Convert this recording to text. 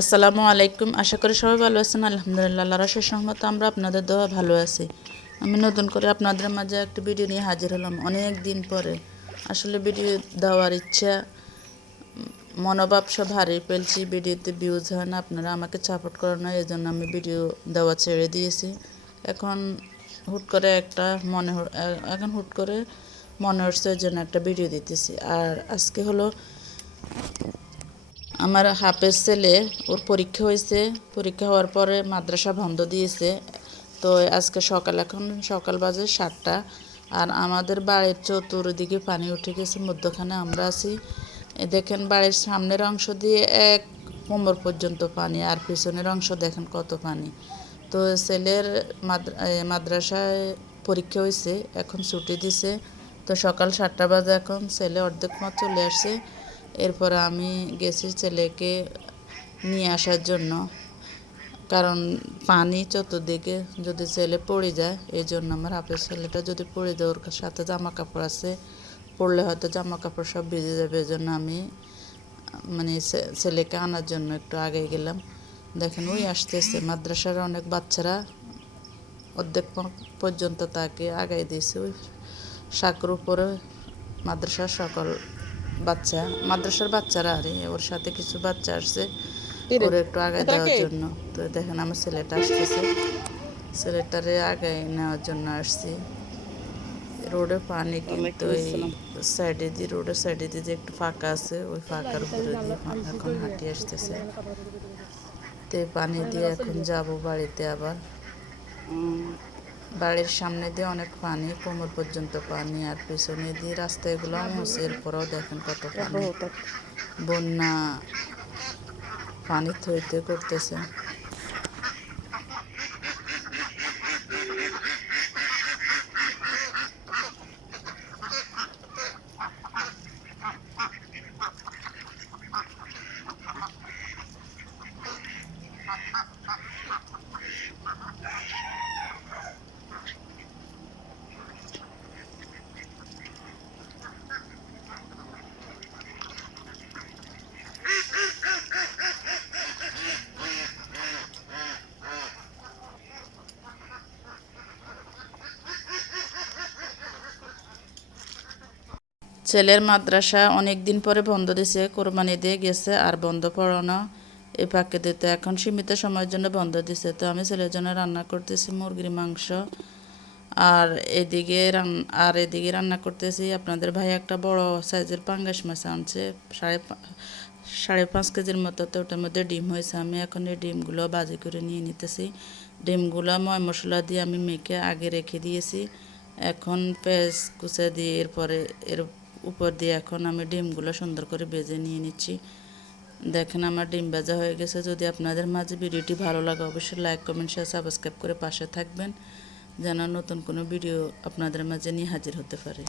আসসালামু আলাইকুম। আশা করি সবাই ভালো আছেন। আলহামদুলিল্লাহ, আল্লাহর অশেষ রহমতে আমরা আপনাদের দোয়া ভালো আছি। আমি নতুন করে আপনাদের মাঝে একটা ভিডিও নিয়ে হাজির হলাম অনেক দিন পরে। আসলে ভিডিও দেওয়ার ইচ্ছা, মনোভাব সব হারিয়ে ফেলছি। ভিডিওতে ভিউজ হয় না, আপনারা আমাকে সাপোর্ট করেন না, এই জন্য আমি ভিডিও দেওয়া ছেড়ে দিয়েছি। এখন হুট করে মনে হচ্ছে এই জন্য একটা ভিডিও দিতেছি। আর আজকে হলো আমার হাফেজ ছেলে, ওর পরীক্ষা হয়েছে। পরীক্ষা হওয়ার পরে মাদ্রাসা বন্ধ দিয়েছে। তো আজকে এখন সকাল বাজে 7টা। আর আমাদের বাড়ির চতুর্দিকে পানি উঠে গেছে, মধ্যখানে আমরা আছি। দেখেন বাড়ির সামনের অংশ দিয়ে এক কোমর পর্যন্ত পানি, আর পিছনের অংশ দেখেন কত পানি। তো ছেলের মাদ্রাসায় পরীক্ষা হয়েছে, এখন ছুটি দিছে। তো সকাল 7টা বাজে, এখন ছেলে অর্ধেক মত চলে আসছে। এরপর আমি গেছি ছেলেকে নিয়ে আসার জন্য, কারণ পানি চতুর্দিকে, যদি ছেলে পড়ে যায়, এই জন্য আমার হাফেজ ছেলেটা যদি পড়ে যায়, ওর সাথে জামা কাপড় আছে, পড়লে হয়তো জামা কাপড় সব ভিজে যাবে। এই জন্য আমি ছেলেকে আনার জন্য একটু আগে গেলাম। দেখেন ওই আসতেছে, মাদ্রাসার অনেক বাচ্চারা অর্ধেক পর্যন্ত তাকে আগাই দিয়েছে। ওই সাঁকর উপরে মাদ্রাসার বাচ্চারা, আরে ওর সাথে কিছু বাচ্চা আসছে ওর একটু আগায় দেওয়ার জন্য। তো দেখেন আমার ছেলেটা আসতেছে, ছেলেটারে আগায় নেওয়ার জন্য আসছি। রোডে পানি, কিন্তু এই রোডের সাইডে দিয়ে যে একটু ফাঁকা আছে, ওই ফাঁকার উপরে দিয়ে এখন হাঁটি আসতেছে। তো পানি দিয়ে এখন যাব বাড়িতে। আবার বাড়ির সামনে দিয়ে অনেক পানি, কোমর পর্যন্ত পানি, আর পিছনে দিয়ে রাস্তা এগুলো মুছে। এরপরেও দেখেন কত পানি, বন্যা পানি থইতে করতেছে। ছেলের মাদ্রাসা অনেক দিন পরে বন্ধ দিছে, কোরবানি দিয়ে গেছে, আর বন্ধ পড়ানো এই ফাঁকে দিতে এখন সীমিত সময়ের জন্য বন্ধ দিছে। তো আমি ছেলের জন্য রান্না করতেছি মুরগির মাংস, আর এদিকে রান্না করতেছি আপনাদের ভাই একটা বড় সাইজের পাঙ্গাস মাছ আনছে, সাড়ে 5 কেজির মতো। তো ওটার মধ্যে ডিম হয়েছে। আমি এখন এই ডিমগুলো বাজি করে নিয়ে নিতেছি। ডিমগুলো ময় মশলা দিয়ে আমি মেখে আগে রেখে দিয়েছি। এখন পেঁয়াজ কুচে দিয়ে এর উপর দিয়ে এখন আমি ডিমগুলো সুন্দর করে ভেজে নিয়ে নিচ্ছি। দেখেন আমার ডিম ভাজা হয়ে গেছে। যদি আপনাদের মাঝে ভিডিওটি ভালো লাগে, অবশ্যই লাইক, কমেন্ট, শেয়ার, সাবস্ক্রাইব করে পাশে থাকবেন, যেন নতুন কোনো ভিডিও আপনাদের মাঝে নিয়ে হাজির হতে পারে।